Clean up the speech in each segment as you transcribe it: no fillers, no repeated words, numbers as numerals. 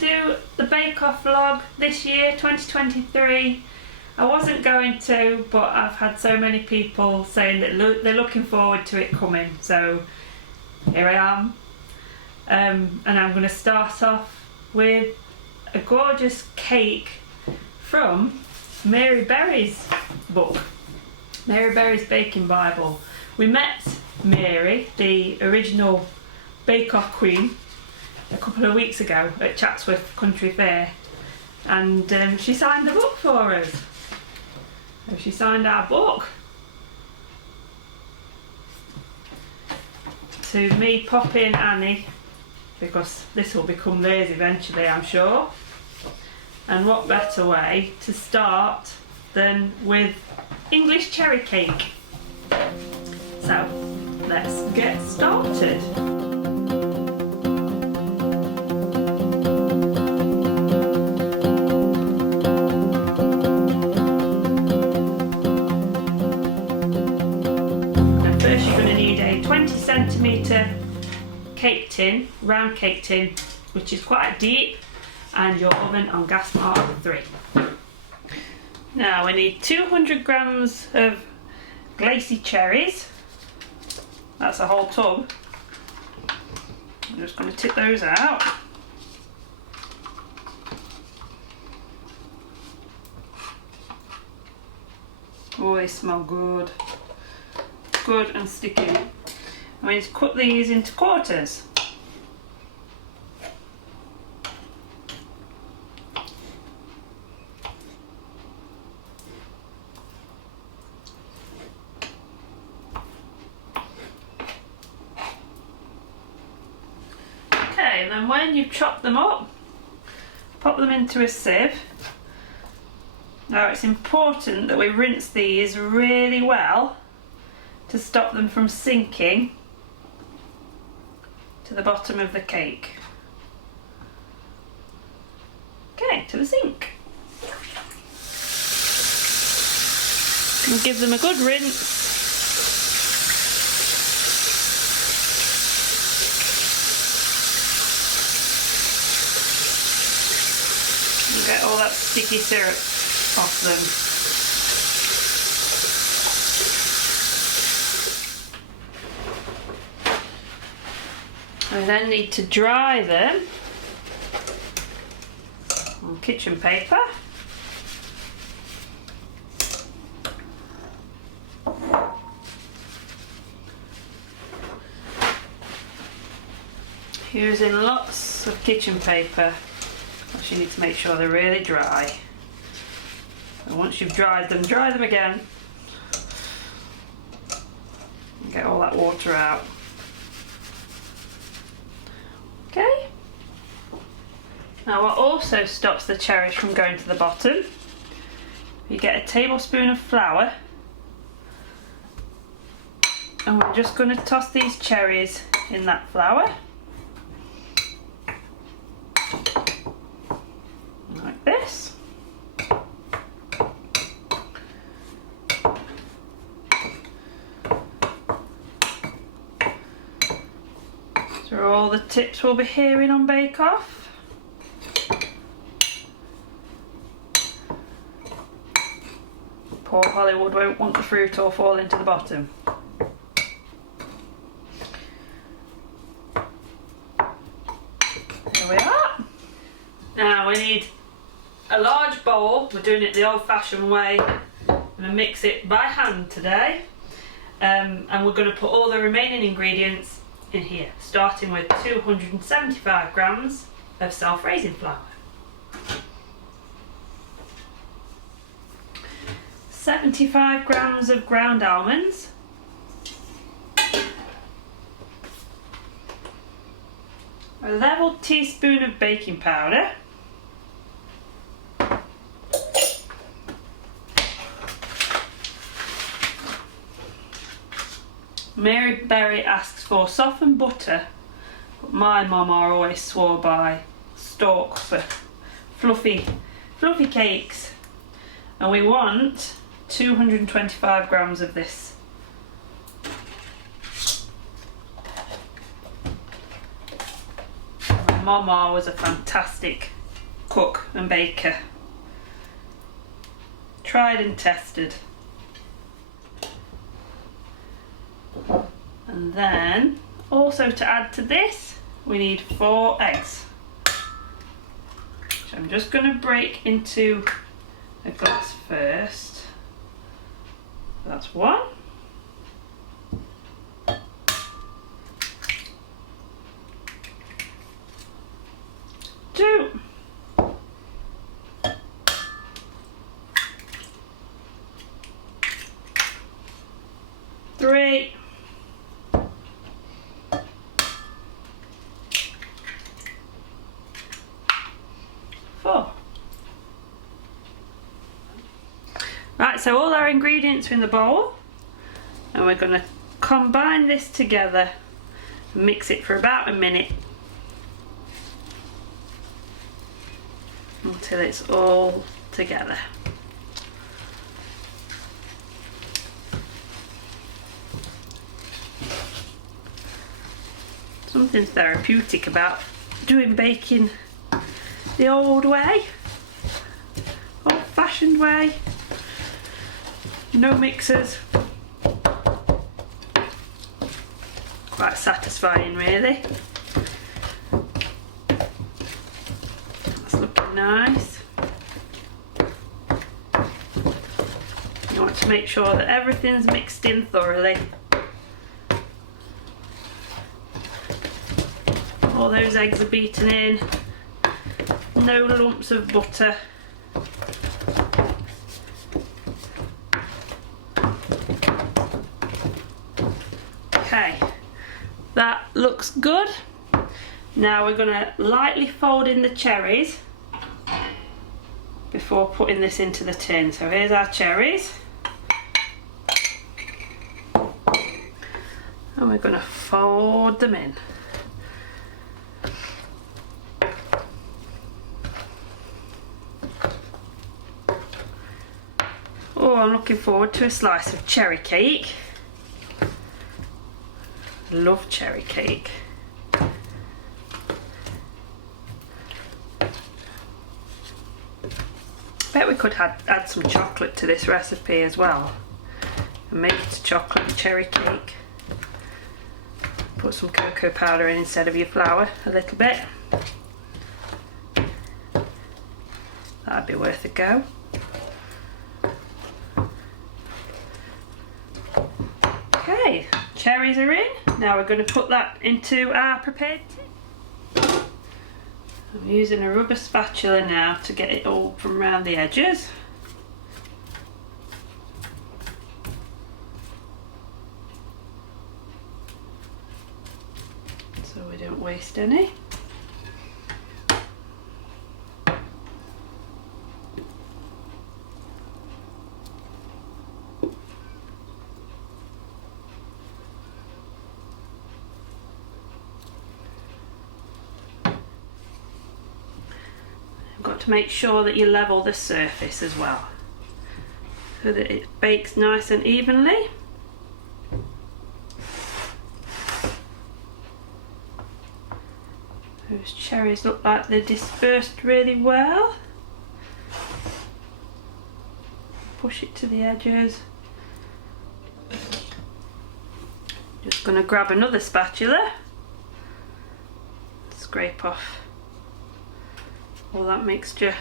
do the Bake Off vlog this year, 2023. I wasn't going to, but I've had so many people saying that they're looking forward to it coming, so here I am. And I'm going to start off with a gorgeous cake from Mary Berry's book, Mary Berry's Baking Bible. We met Mary, the original Bake Off queen, a couple of weeks ago at Chatsworth Country Fair, and she signed the book for us. So she signed our book to me, Poppy and Annie, because this will become theirs eventually, I'm sure. And what better way to start than with English cherry cake. So let's get started. And first you're going to need a 20cm cake tin, round cake tin, which is quite deep, and your oven on gas mark 3. Now we need 200 grams of glacy cherries. That's a whole tub. I'm just going to tip those out. Oh, they smell good. Good and sticky. I'm going to cut these into quarters. Okay, and then when you've chopped them up, pop them into a sieve. Now it's important that we rinse these really well to stop them from sinking to the bottom of the cake. Okay, to the sink. And give them a good rinse. And get all that sticky syrup off them. I then need to dry them on kitchen paper. Using lots of kitchen paper, because you need to make sure they're really dry. And once you've dried them, dry them again. And get all that water out. Okay. Now what also stops the cherries from going to the bottom, you get a tablespoon of flour, and we're just going to toss these cherries in that flour. Like this. So all the tips we'll be hearing on Bake Off. Poor Hollywood won't want the fruit all fall into the bottom. Here we are. Now we need a large bowl. We're doing it the old-fashioned way. I'm going to mix it by hand today. And we're going to put all the remaining ingredients in here, starting with 275 grams of self-raising flour, 75 grams of ground almonds, a level teaspoon of baking powder, Mary Berry asks for softened butter, but my mum always swore by stork for fluffy cakes, and we want 225 grams of this. Mama was a fantastic cook and baker. Tried and tested. And then also to add to this we need 4 eggs. So I'm just going to break into a glass first. That's 1. 2. 3. 4. Right, so all our ingredients are in the bowl, and we're going to combine this together and mix it for about a minute until it's all together. Something therapeutic about doing baking the old way, old-fashioned way. No mixers. Quite satisfying, really. That's looking nice. You want to make sure that everything's mixed in thoroughly. All those eggs are beaten in. No lumps of butter. Okay, that looks good. Now we're going to lightly fold in the cherries before putting this into the tin. So here's our cherries. And we're going to fold them in. Oh, I'm looking forward to a slice of cherry cake. Love cherry cake. Bet we could add some chocolate to this recipe as well and make it a chocolate and cherry cake. Put some cocoa powder in instead of your flour a little bit. That'd be worth a go. Okay, cherries are in. Now we're going to put that into our prepared tin. I'm using a rubber spatula now to get it all from around the edges. So we don't waste any. You've got to make sure that you level the surface as well so that it bakes nice and evenly. Those cherries look like they're dispersed really well. Push it to the edges. Just going to grab another spatula, scrape off all that mixture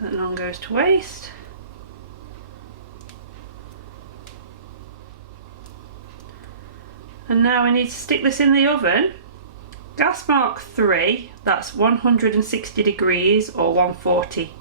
that none goes to waste. And now we need to stick this in the oven. Gas mark 3, that's 160 degrees or 140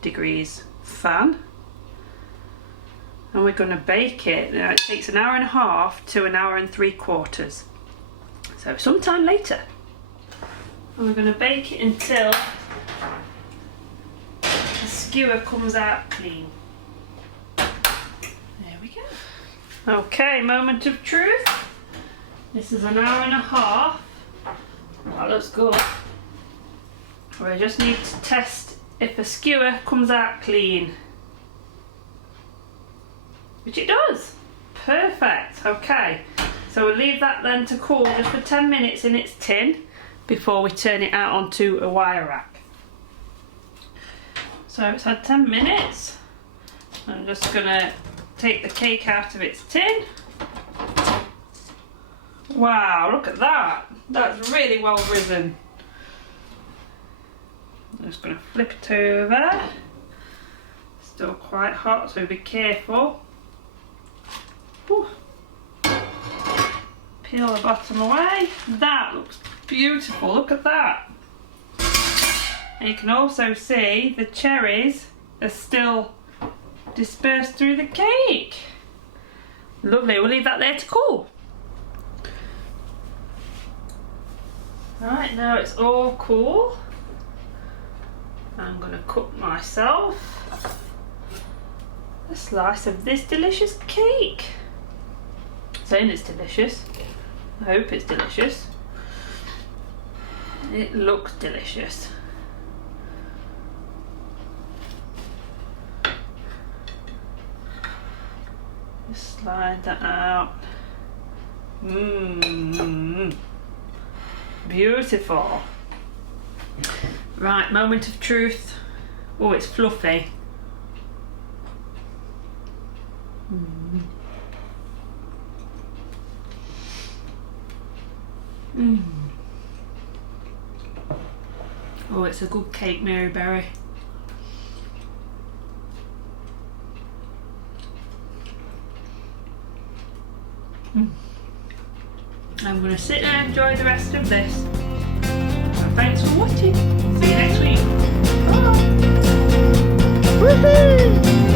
degrees fan. And we're going to bake it. Now it takes 1.5 hours to 1 hour and 3/4. So sometime later. And we're going to bake it until the skewer comes out clean. There we go. Okay, moment of truth. This is 1.5 hours. That looks good. We just need to test if the skewer comes out clean. Which it does. Perfect. Okay. So we'll leave that then to cool just for 10 minutes in its tin. before we turn it out onto a wire rack. So it's had 10 minutes. I'm just gonna take the cake out of its tin. Wow, look at that. That's really well risen. I'm just gonna flip it over. Still quite hot, so be careful. Whew. Peel the bottom away. That looks beautiful, look at that. And you can also see the cherries are still dispersed through the cake. Lovely, we'll leave that there to cool. Right, now it's all cool. I'm gonna cut myself a slice of this delicious cake. Saying it's delicious. I hope it's delicious. It looks delicious. Just slide that out. Mmm. Beautiful. Right, moment of truth. Oh, it's fluffy. Mm. Mm. Oh, it's a good cake, Mary Berry. Mm. I'm going to sit and enjoy the rest of this. And thanks for watching. See you next week. Bye. Woohoo!